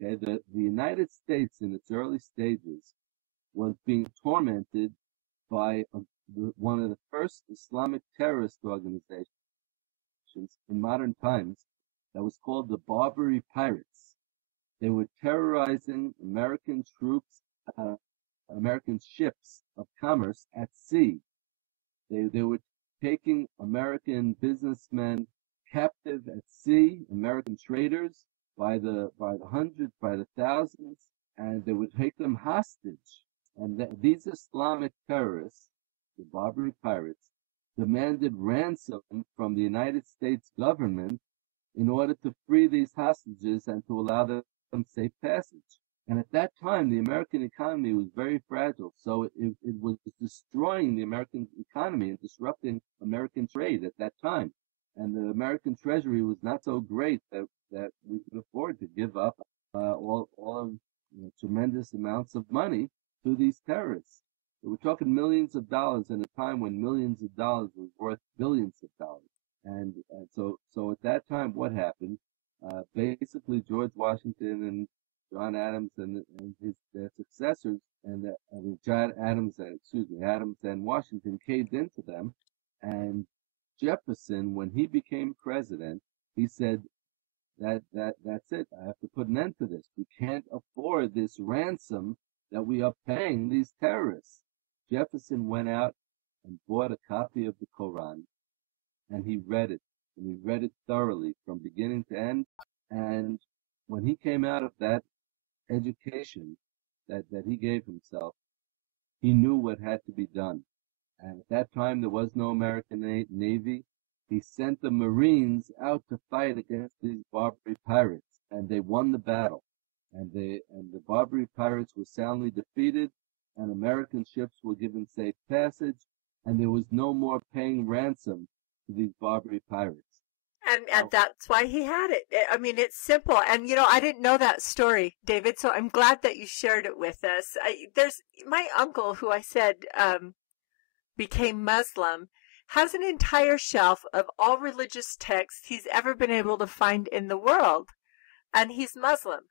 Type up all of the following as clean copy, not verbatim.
Okay, the United States in its early stages was being tormented by one of the first Islamic terrorist organizations in modern times that was called the Barbary Pirates. They were terrorizing American troops, American ships of commerce at sea. They were taking American businessmen captive at sea, American traders by the hundreds, by the thousands, and they would take them hostage. And these Islamic terrorists, the Barbary Pirates, demanded ransom from the United States government in order to free these hostages and to allow them safe passage. And at that time, the American economy was very fragile, so it was destroying the American economy and disrupting American trade at that time. And the American Treasury was not so great that we could afford to give up all of tremendous amounts of money to these terrorists. We're talking millions of dollars in a time when millions of dollars was worth billions of dollars. And so at that time, what happened? Basically, George Washington and John Adams and their successors, Adams and Washington caved into them. And Jefferson, when he became president, he said that's it. I have to put an end to this. We can't afford this ransom that we are paying these terrorists. Jefferson went out and bought a copy of the Quran, and he read it, and he read it thoroughly from beginning to end. And when he came out of that education that he gave himself, he knew what had to be done. And at that time, there was no American Navy. He sent the Marines out to fight against these Barbary pirates, and they won the battle. And the Barbary pirates were soundly defeated, and American ships were given safe passage, and there was no more paying ransom to these Barbary pirates. And that's why he had it. I mean, it's simple. And, I didn't know that story, David, so I'm glad that you shared it with us. There's my uncle, who I said became Muslim, has an entire shelf of all religious texts he's ever been able to find in the world. And he's Muslim.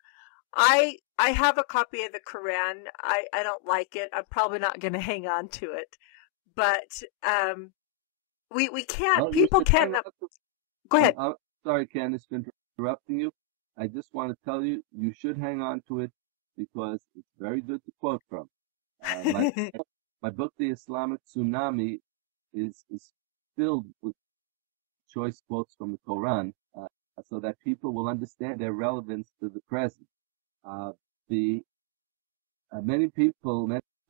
I have a copy of the Quran. I don't like it. I'm probably not going to hang on to it. But we can't, well, people can't. Go ahead. I'm sorry, Candace, for interrupting you. I just want to tell you, you should hang on to it because it's very good to quote from. My book, The Islamic Tsunami, is filled with choice quotes from the Quran so that people will understand their relevance to the present. Many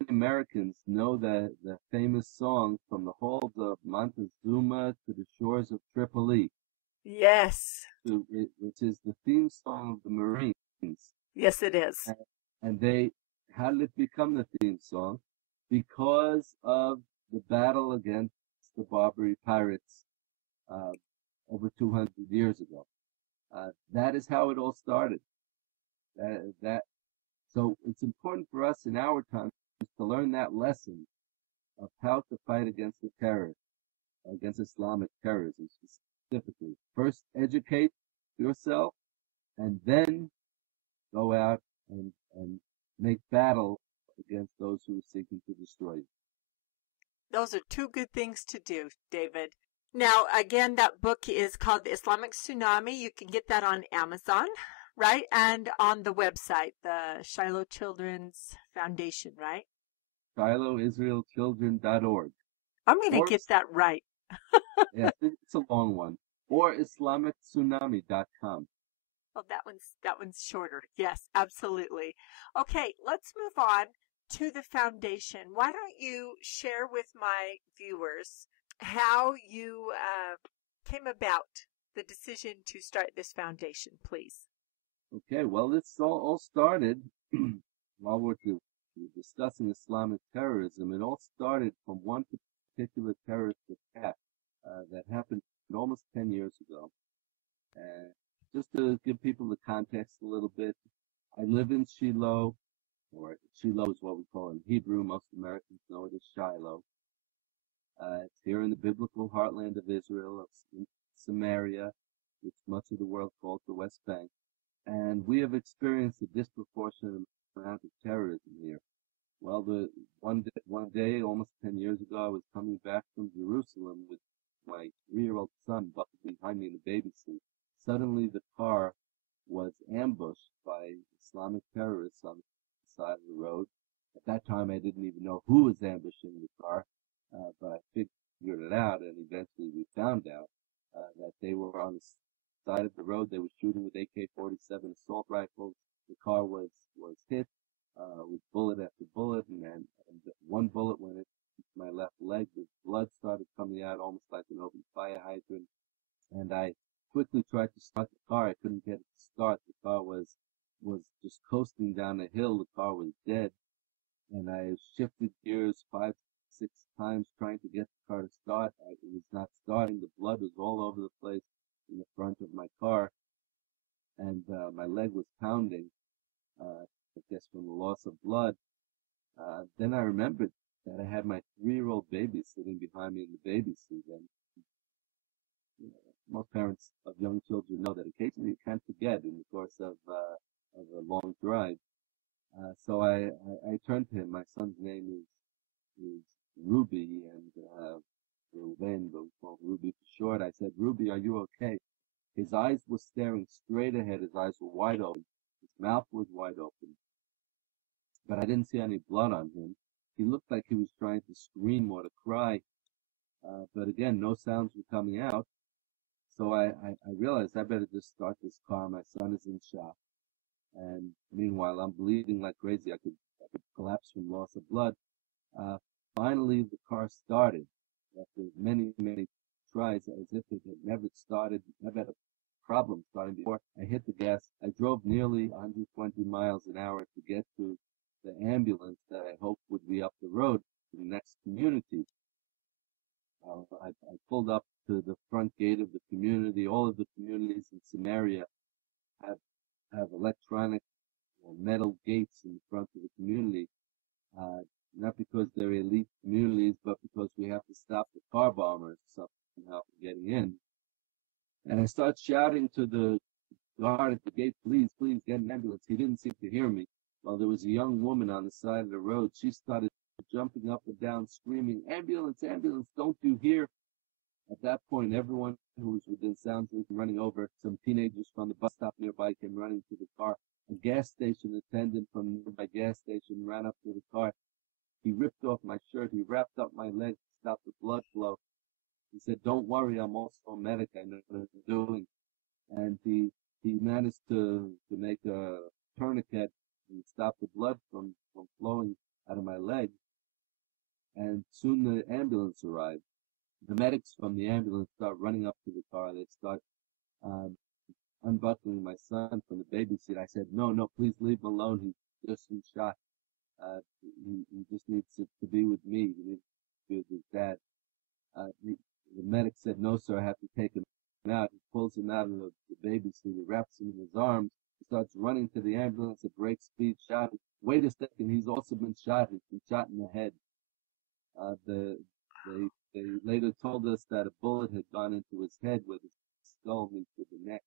Americans know the famous song From the Halls of Montezuma to the Shores of Tripoli. Yes. Which is the theme song of the Marines. Yes, it is. And how did it become the theme song? Because of the battle against the Barbary Pirates over 200 years ago. That is how it all started. So it's important for us in our time to learn that lesson of how to fight against the terrorists, against Islamic terrorism specifically. First, educate yourself, and then go out and make battle against those who are seeking to destroy you. Those are two good things to do, David. Now, again, that book is called The Islamic Tsunami. You can get that on Amazon, right? And on the website, the Shiloh Children's Foundation, right? Shiloh Israel Children.org. I'm going to get that right. Yeah, it's a long one. Or IslamicTsunami.com. Oh, that one's shorter. Yes, absolutely. Okay, let's move on to the foundation. Why don't you share with my viewers how you came about the decision to start this foundation, please? Okay, well, this all started while we're discussing Islamic terrorism. It all started from one particular terrorist attack that happened almost 10 years ago. And just to give people the context a little bit, I live in Shiloh, or Shiloh is what we call it in Hebrew. Most Americans know it as Shiloh. It's here in the biblical heartland of Israel, in Samaria, which much of the world calls the West Bank. And we have experienced a disproportionate amount of terrorism here. Well, one day, almost 10 years ago, I was coming back from Jerusalem with my 3-year-old son buckled behind me in the baby seat. Suddenly, the car was ambushed by Islamic terrorists on the side of the road. At that time, I didn't even know who was ambushing the car, but I figured it out, and eventually we found out that they were on the side of the road. They were shooting with AK-47 assault rifles. The car was hit with bullet after bullet, and one bullet went into my left leg. The blood started coming out almost like an open fire hydrant, and I quickly tried to start the car. I couldn't get it to start. The car was just coasting down a hill. The car was dead, and I shifted gears 5, 6 times trying to get the car to start. It was not starting. The blood was all over the place in the front of my car, and my leg was pounding, I guess from the loss of blood. Then I remembered that I had my 3-year-old baby sitting behind me in the baby seat, and most parents of young children know that occasionally you can't forget in the course of a long drive. So I turned to him. My son's name is Ruby, and Rubin, but we call him Ruby for short. I said, "Ruby, are you okay?" His eyes were staring straight ahead. His eyes were wide open. His mouth was wide open. But I didn't see any blood on him. He looked like he was trying to scream or to cry. But again, no sounds were coming out. So I realized I better just start this car. My son is in shock. And meanwhile, I'm bleeding like crazy. I could collapse from loss of blood. Finally, the car started. After many, many tries, as if it had never started, never had a problem starting before, I hit the gas. I drove nearly 120 miles an hour to get to the ambulance that I hoped would be up the road to the next community. I pulled up to the front gate of the community. All of the communities in Samaria have electronic or metal gates in the front of the community. Not because they're elite communities, but because we have to stop the car bombers somehow from getting in. And I start shouting to the guard at the gate, "Please, please get an ambulance." He didn't seem to hear me. Well, there was a young woman on the side of the road. She started jumping up and down, screaming, "Ambulance, ambulance, don't you hear?" At that point, everyone who was within sound was running over. Some teenagers from the bus stop nearby came running to the car. A gas station attendant from the nearby gas station ran up to the car. He ripped off my shirt. He wrapped up my leg to stop the blood flow. He said, "Don't worry, I'm also a medic. I know what I'm doing." And he managed to make a tourniquet and stop the blood from flowing out of my leg. And soon the ambulance arrived. The medics from the ambulance start running up to the car. They start unbuckling my son from the baby seat. I said, no, please leave him alone. He's just been shot. He just needs to be with me. He needs to be with his dad. The medic said, "No, sir, I have to take him out." He pulls him out of the baby seat. He wraps him in his arms. He starts running to the ambulance at break speed, shouting, "Wait a second, he's also been shot. He's been shot in the head." They later told us that a bullet had gone into his head where the skull meets with the neck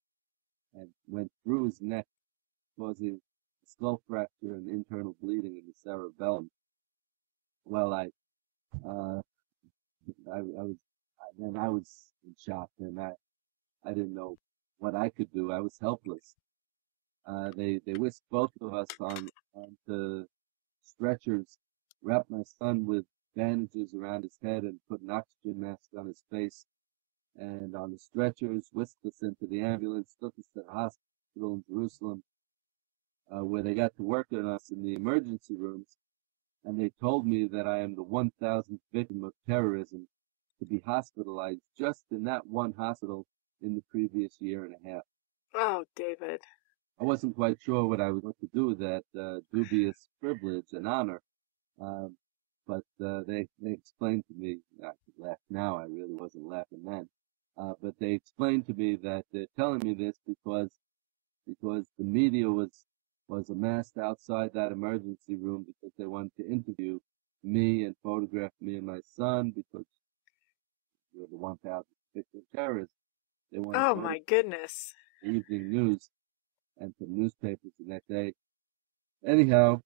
and went through his neck, causing a skull fracture and internal bleeding in the cerebellum. Well, I was in shock, and I didn't know what I could do. I was helpless. They whisked both of us onto stretchers, wrapped my son with bandages around his head, and put an oxygen mask on his face. And on the stretchers, whisked us into the ambulance, took us to the hospital in Jerusalem, where they got to work on us in the emergency rooms. And they told me that I am the 1,000th victim of terrorism to be hospitalized just in that one hospital in the previous year and a half. Oh, David. I wasn't quite sure what I was going to do with that dubious privilege and honor, but they explained to me. I could laugh now. I really wasn't laughing then. But they explained to me that they're telling me this because the media was amassed outside that emergency room because they wanted to interview me and photograph me and my son because we're the 1,000th victim of terrorism. They wanted Oh, my goodness. Evening news. and some newspapers the next day. Anyhow,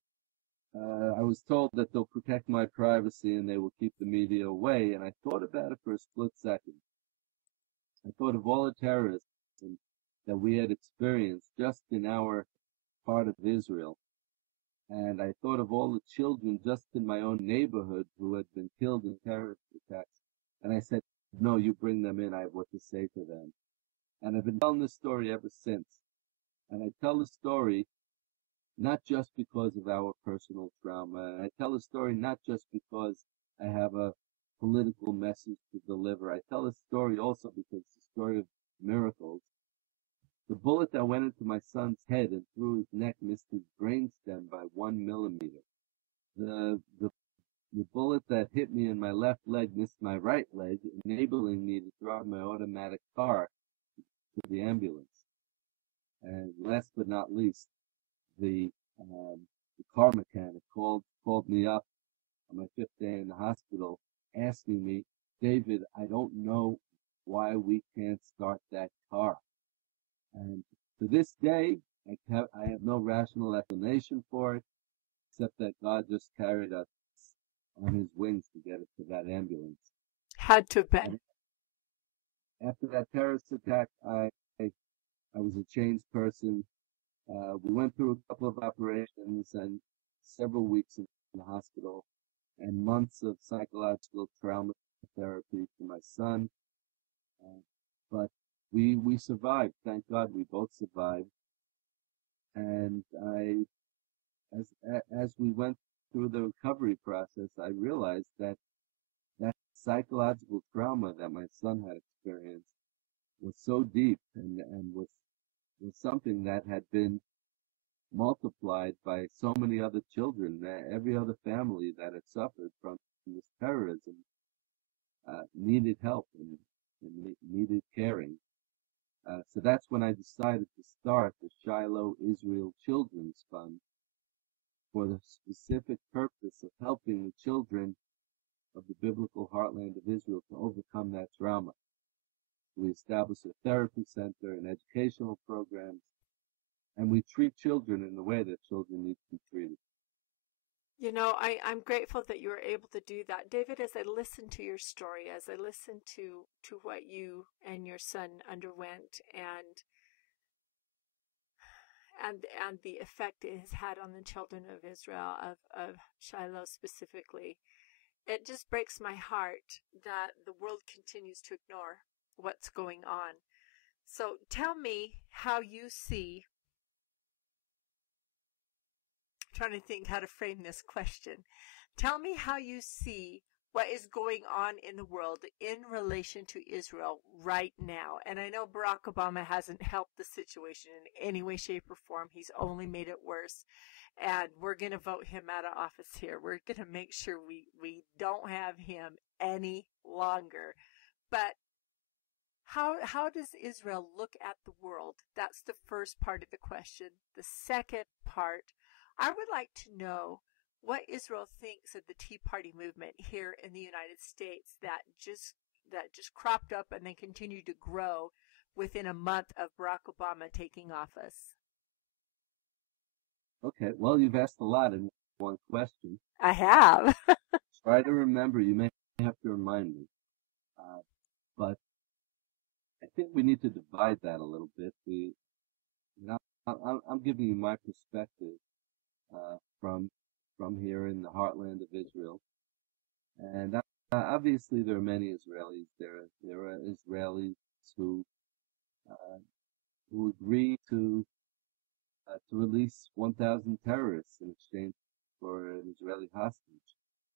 I was told that they'll protect my privacy and they will keep the media away, and I thought about it for a split second. I thought of all the terrorism that we had experienced just in our part of Israel, and I thought of all the children just in my own neighborhood who had been killed in terrorist attacks, and I said, no, you bring them in, I have what to say to them. And I've been telling this story ever since. And I tell the story not just because of our personal trauma. I tell the story not just because I have a political message to deliver. I tell the story also because it's a story of miracles. The bullet that went into my son's head and through his neck missed his brainstem by 1 millimeter. The bullet that hit me in my left leg missed my right leg, enabling me to drive my automatic car to the ambulance. And last but not least, the car mechanic called me up on my 5th day in the hospital, asking me, David, I don't know why we can't start that car. And to this day, I have no rational explanation for it, except that God just carried us on his wings to get us to that ambulance. Had to have been. After that terrorist attack, I was a changed person. We went through a couple of operations and several weeks in the hospital and months of psychological trauma therapy for my son. But we survived. Thank God we both survived. And as we went through the recovery process, I realized that psychological trauma that my son had experienced was so deep and was something that had been multiplied by so many other children. Every other family that had suffered from this terrorism needed help and needed caring. So that's when I decided to start the Shiloh Israel Childrens Fund for the specific purpose of helping the children of the biblical heartland of Israel to overcome that trauma. We established a therapy center and educational programs, and we treat children in the way that children need to be treated. You know, I'm grateful that you were able to do that. David, as I listen to your story, as I listen to what you and your son underwent and the effect it has had on the children of Israel, of Shiloh specifically, it just breaks my heart that the world continues to ignore what's going on. So tell me how you see, I'm trying to think how to frame this question. Tell me how you see what is going on in the world in relation to Israel right now. And I know Barack Obama hasn't helped the situation in any way, shape, or form. He's only made it worse. And we're going to vote him out of office here. We're going to make sure we don't have him any longer. But how does Israel look at the world? That's the first part of the question. The second part, I would like to know what Israel thinks of the Tea Party movement here in the United States that just cropped up and then continued to grow within a month of Barack Obama taking office. Okay, well, you've asked a lot in one question. I have. Try to remember. You may have to remind me. But I think we need to divide that a little bit. I'm giving you my perspective from here in the heartland of Israel, and obviously there are many Israelis. There are Israelis who agree to release 1,000 terrorists in exchange for an Israeli hostage,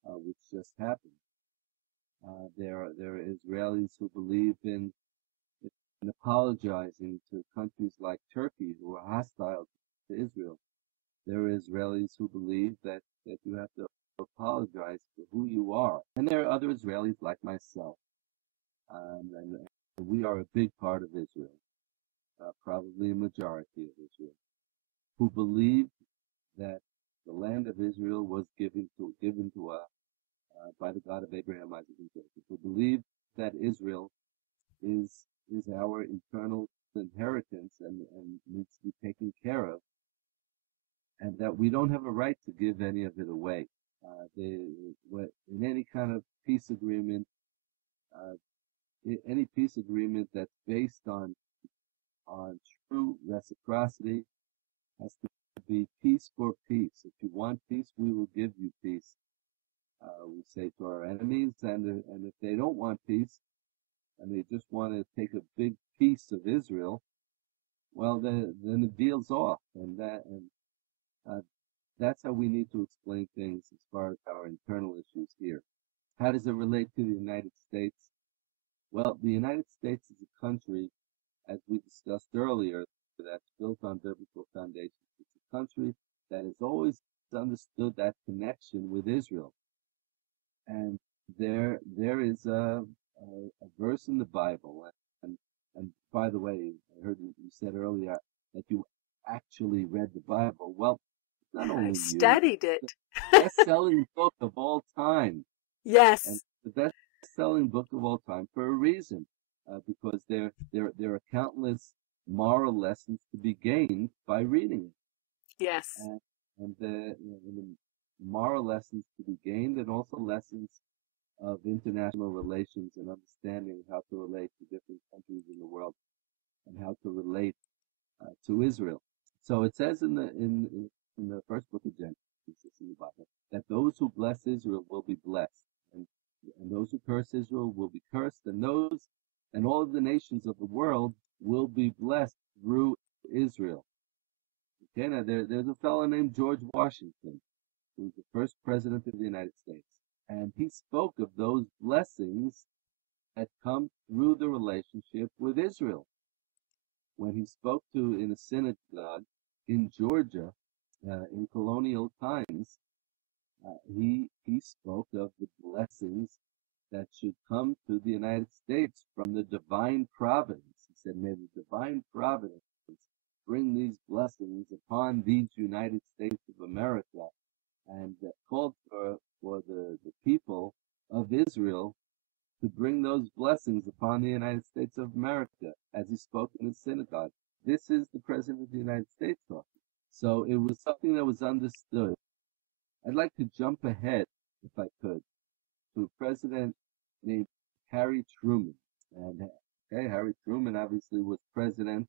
which just happened. There are Israelis who believe in apologizing to countries like Turkey who are hostile to Israel. There are Israelis who believe that you have to apologize for who you are. And there are other Israelis like myself. And we are a big part of Israel, probably a majority of Israel, who believe that the land of Israel was given to us by the God of Abraham, Isaac, and Jacob, who believe that Israel is our eternal inheritance and needs to be taken care of, and that we don't have a right to give any of it away. In any kind of peace agreement, any peace agreement that's based on true reciprocity has to be peace for peace. If you want peace, we will give you peace. We say to our enemies, and if they don't want peace, and they just want to take a big piece of Israel, well, then the deal's off, and that's how we need to explain things as far as our internal issues here. How does it relate to the United States? Well, the United States is a country, as we discussed earlier, that's built on biblical foundations. It's a country that has always understood that connection with Israel. And there is a verse in the Bible, and by the way, I heard you said earlier that you actually read the Bible. Well, not only I studied you, it. the best-selling book of all time. Yes. And the best-selling book of all time for a reason, because there are countless moral lessons to be gained by reading it. Yes. And the moral lessons to be gained, and also lessons of international relations and understanding how to relate to different countries in the world and how to relate to Israel. So it says in the first book of Genesis in the Bible that those who bless Israel will be blessed, and those who curse Israel will be cursed, and all of the nations of the world will be blessed through Israel. Okay, now there's a fellow named George Washington, who was the first president of the United States, and he spoke of those blessings that come through the relationship with Israel. When he spoke in a synagogue in Georgia in colonial times, he spoke of the blessings that should come to the United States from the divine providence. He said, may the divine providence bring these blessings upon these United States of America, and called for the people of Israel to bring those blessings upon the United States of America, as he spoke in his synagogue. This is the President of the United States talking. So it was something that was understood. I'd like to jump ahead, if I could, to a president named Harry Truman. And Harry Truman obviously was president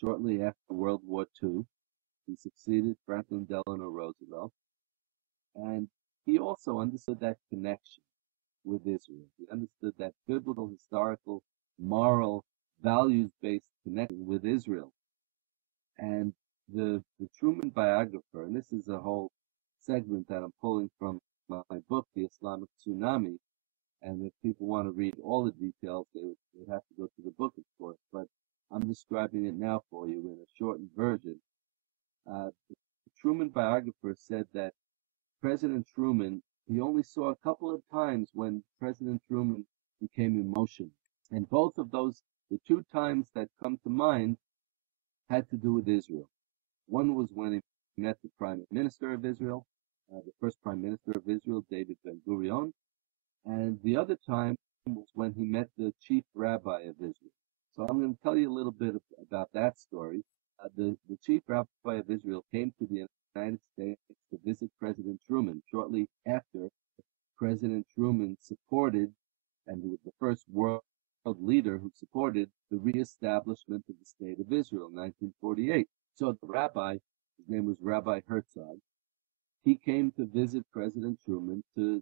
shortly after World War II. He succeeded Franklin Delano Roosevelt. And he also understood that connection with Israel. He understood that biblical, historical, moral, values-based connection with Israel. And the Truman biographer, and this is a whole segment that I'm pulling from my book, The Islamic Tsunami, and if people want to read all the details, they would have to go to the book, of course, but I'm describing it now for you in a shortened version. The Truman biographer said that President Truman, he only saw a couple of times when President Truman became emotional. And both of those, the two times that come to mind, had to do with Israel. One was when he met the Prime Minister of Israel, the first Prime Minister of Israel, David Ben-Gurion, and the other time was when he met the Chief Rabbi of Israel. So I'm going to tell you a little bit about that story. The Chief Rabbi of Israel came to the United States to visit President Truman shortly after President Truman supported, and he was the first world leader who supported the reestablishment of the State of Israel in 1948. So the rabbi, his name was Rabbi Herzog, he came to visit President Truman a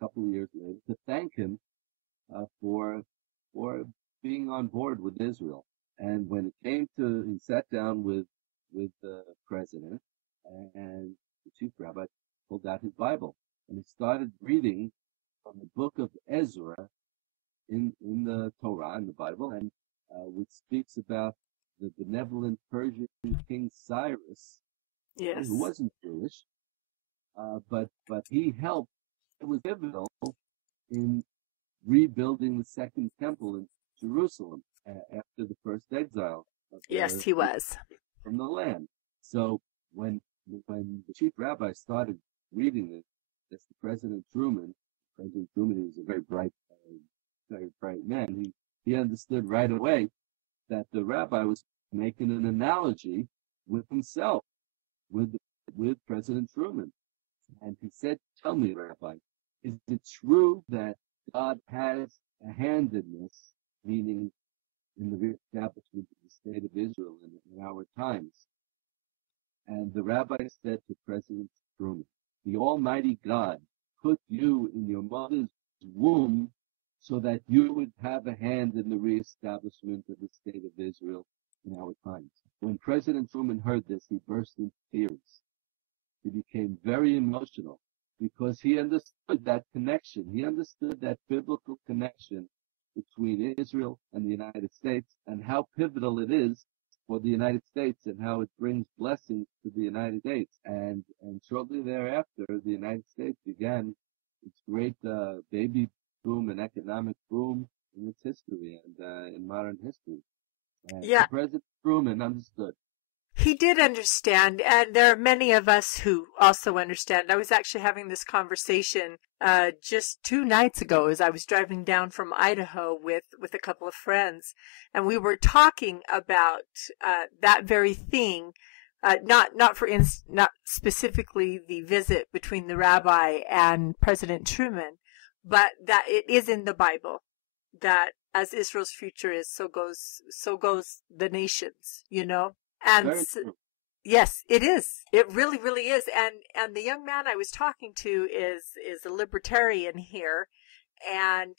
couple of years later to thank him for being on board with Israel. And when it came to, he sat down with the president, and the chief rabbi pulled out his Bible, and he started reading from the book of Ezra in the Torah, in the Bible, and which speaks about the benevolent Persian King Cyrus, Yes. who wasn't Jewish, but he helped. It was pivotal in rebuilding the Second Temple in Jerusalem after the first exile. Yes, he was. From the land. So when the chief rabbi started reading this to President Truman, he was a very bright man. He understood right away that the rabbi was making an analogy with himself, with President Truman. And he said, "Tell me, Rabbi, is it true that God has a hand in this, meaning in the reestablishment of the state of Israel in our times?" And the rabbi said to President Truman, "The Almighty God put you in your mother's womb so that you would have a hand in the reestablishment of the state of Israel in our times." When President Truman heard this, he burst into tears. He became very emotional because he understood that connection. He understood that biblical connection between Israel and the United States and how pivotal it is for the United States and how it brings blessings to the United States. And shortly thereafter, the United States began its great baby boom and economic boom in its history and in modern history. And Yeah. President Truman understood. He did understand, and there are many of us who also understand. I was actually having this conversation just 2 nights ago as I was driving down from Idaho with a couple of friends, and we were talking about that very thing. Not specifically the visit between the rabbi and President Truman, but that it is in the Bible that as Israel's future is, so goes the nations, you know. And yes, it is. It really, really is. And the young man I was talking to is a libertarian here. And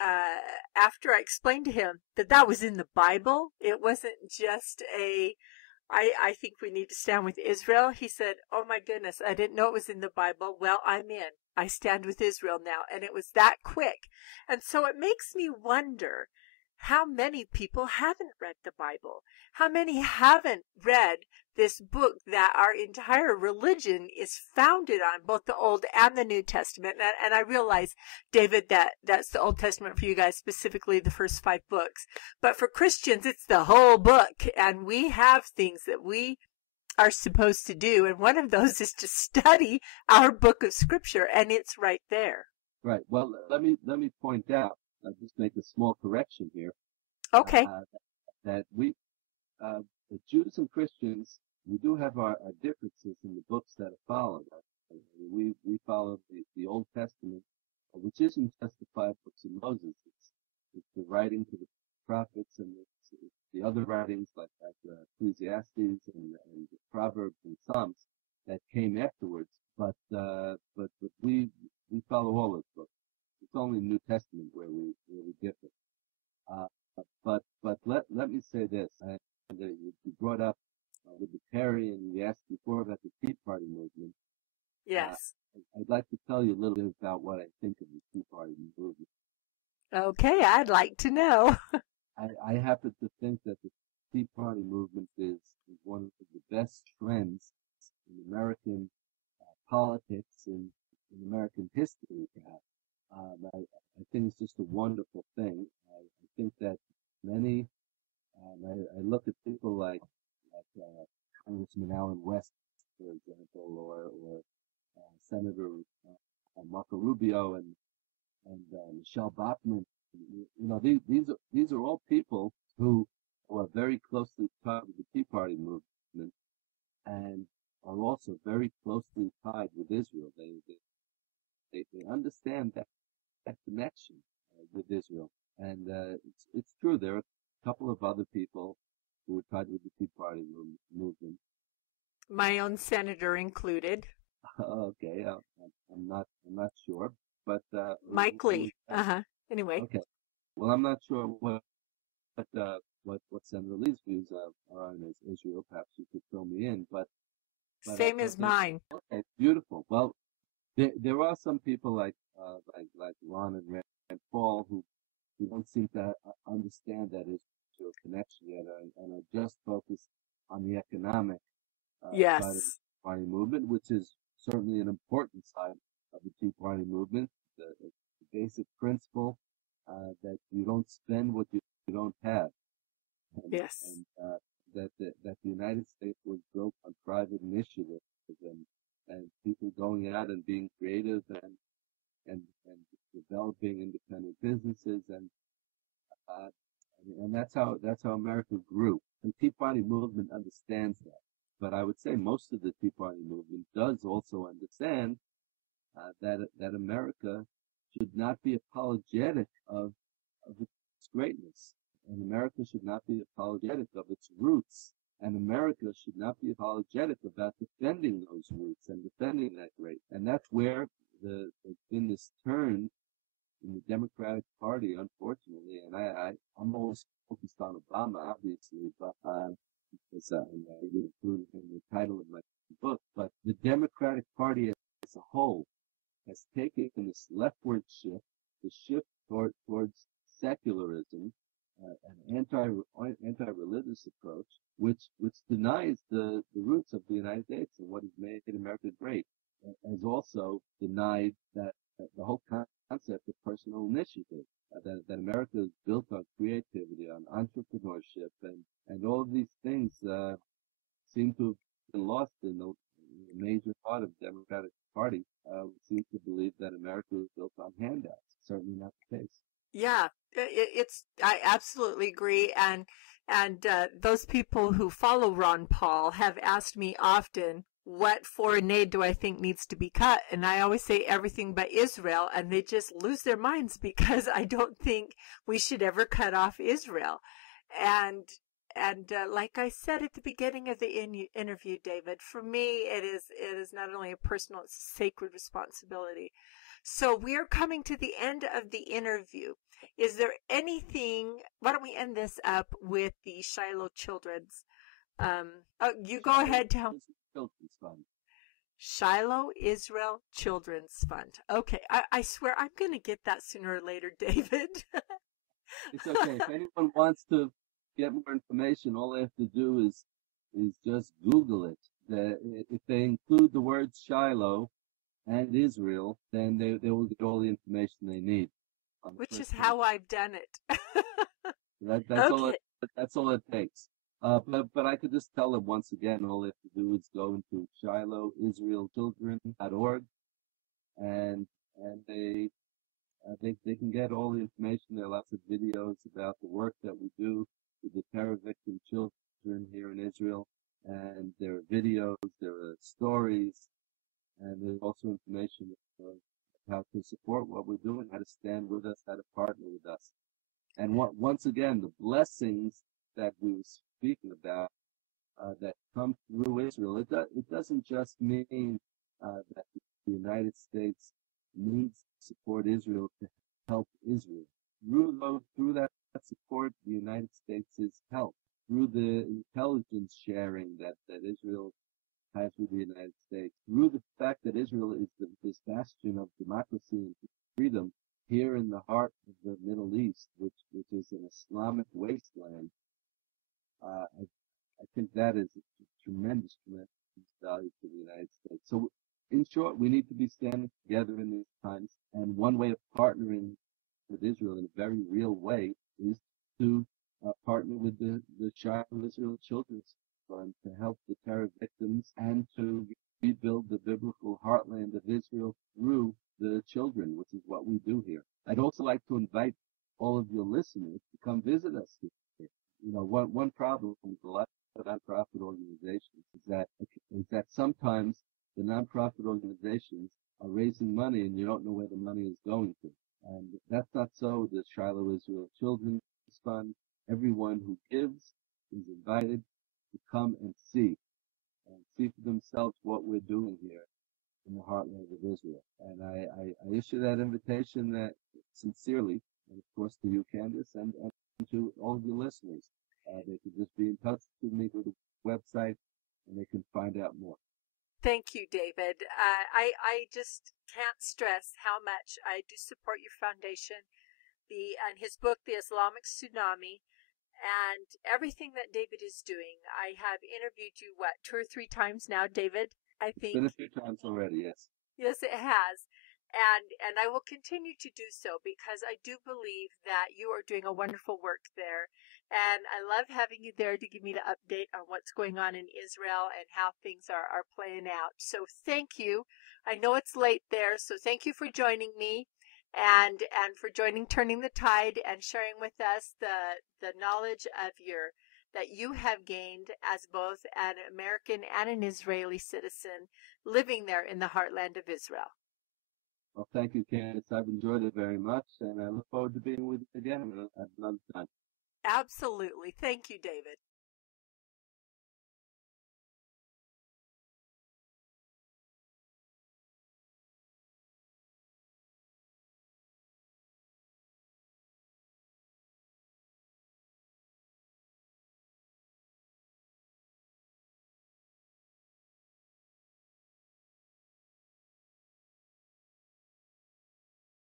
after I explained to him that was in the Bible, it wasn't just I think we need to stand with Israel. He said, "Oh my goodness, I didn't know it was in the Bible. Well, I'm in. I stand with Israel now." And it was that quick. And so it makes me wonder how many people haven't read the Bible. How many haven't read this book that our entire religion is founded on, both the Old and the New Testament. And I realize, David, that's the Old Testament for you guys, specifically the first 5 books. But for Christians, it's the whole book. And we have things that we are supposed to do. And one of those is to study our book of Scripture. And it's right there. Right. Well, let me point out, I'll just make a small correction here. Okay. That we, the Jews and Christians, we do have our differences in the books that are followed. We follow the Old Testament, which isn't just the 5 books of Moses. It's the writing to the prophets and it's the other writings like Ecclesiastes and Proverbs and Psalms that came afterwards. But we follow all those books. It's only the New Testament where we differ. But let me say this. You brought up libertarian. You asked before about the Tea Party movement. Yes. I'd like to tell you a little bit about what I think of the Tea Party movement. Okay, I'd like to know. I happen to think that the Tea Party movement is one of the best trends in American politics and in American history, perhaps. I think it's just a wonderful thing. I think that many, I look at people like Congressman Allen West, for example, or Senator Marco Rubio and Michelle Bachmann. You know, these are all people who are very closely tied with the Tea Party movement and are also very closely tied with Israel. They understand that connection with Israel. And it's true, there are a couple of other people who are tied with the Tea Party movement. My own senator included. Okay, I'm not sure, but Mike Lee. Anyway. Okay. Well, I'm not sure what Senator Lee's views are on Israel. Perhaps you could fill me in, but same as mine. Okay, beautiful. Well, there are some people like Ron and Rand Paul who don't seem to understand that Israel connection yet and are just focused on the economic yes. side of the Tea Party movement, which is certainly an important side of the Tea Party movement. The basic principle that you don't spend what you don't have. And, yes. And that the United States was built on private initiative and people going out and being creative and developing independent businesses and And that's how America grew. The Tea Party movement understands that. But I would say most of the Tea Party movement does also understand that America should not be apologetic of its greatness, and America should not be apologetic of its roots, and America should not be apologetic about defending those roots and defending that great. And that's where there's been this turn in the Democratic Party, unfortunately. And I'm always focused on Obama, obviously, but because I would include in the title of my book. But the Democratic Party as a whole has taken this leftward shift, the shift towards secularism, an anti-religious approach, which denies the roots of the United States and what has made America great, has also denied that the whole concept of personal initiative, that America is built on creativity, on entrepreneurship, and all of these things seem to have been lost in the major part of the Democratic Party, seems to believe that America is built on handouts. Certainly not the case. Yeah, I absolutely agree. And those people who follow Ron Paul have asked me often, what foreign aid do I think needs to be cut? And I always say everything but Israel, and they just lose their minds because I don't think we should ever cut off Israel. And like I said at the beginning of the interview, David, for me, it is not only a personal, it's a sacred responsibility. So we are coming to the end of the interview. Is there anything, why don't we end this up with the Shiloh Children's, you go ahead, tell. Children's Fund. Shiloh Israel Childrens Fund. Okay, I swear I'm going to get that sooner or later, David. It's okay. If anyone wants to get more information, all they have to do is just Google it. If they include the words Shiloh and Israel, then they will get all the information they need. Which is how I've done it. That's okay. That's all it takes. But I could just tell them once again, all they have to do is go into ShilohIsraelChildren.org, and they can get all the information. There are lots of videos about the work that we do with the terror victim children here in Israel, and there are videos, there are stories, and there's also information of how to support what we're doing, how to stand with us, how to partner with us. And once again, the blessings that we were speaking about that come through Israel, it doesn't just mean that the United States needs to support Israel to help Israel. Through that support, the United States is helped. Through the intelligence sharing that Israel has with the United States, through the fact that Israel is this bastion of democracy and freedom here in the heart of the Middle East, which is an Islamic wasteland. I think that is a tremendous value to the United States. So, in short, we need to be standing together in these times, and one way of partnering with Israel in a very real way is to partner with the Shiloh Israel Children's Fund to help the terror victims and to rebuild the biblical heartland of Israel through the children, which is what we do here. I'd also like to invite all of your listeners to come visit us here. You know, one problem with a lot of nonprofit organizations is that sometimes the nonprofit organizations are raising money and you don't know where the money is going to. And that's not so. The Shiloh Israel Children's Fund, everyone who gives is invited to come and see for themselves what we're doing here in the heartland of Israel. And I issue that invitation that sincerely, and of course to you, Candace, and to all of your listeners. They can just be in touch with me through the website, and they can find out more. Thank you, David. I just can't stress how much I do support your foundation, and his book, The Islamic Tsunami, and everything that David is doing. I have interviewed you, 2 or 3 times now, David? I think. Been a few times already, yes. Yes, it has. And I will continue to do so because I do believe that you are doing a wonderful work there. And I love having you there to give me the update on what's going on in Israel and how things are playing out. So thank you. I know it's late there, so thank you for joining me. and for joining Turning the Tide and sharing with us the knowledge of that you have gained as both an American and an Israeli citizen living there in the heartland of Israel. Well, thank you, Candace. I've enjoyed it very much, and I look forward to being with you again at another time. Absolutely. Thank you, David.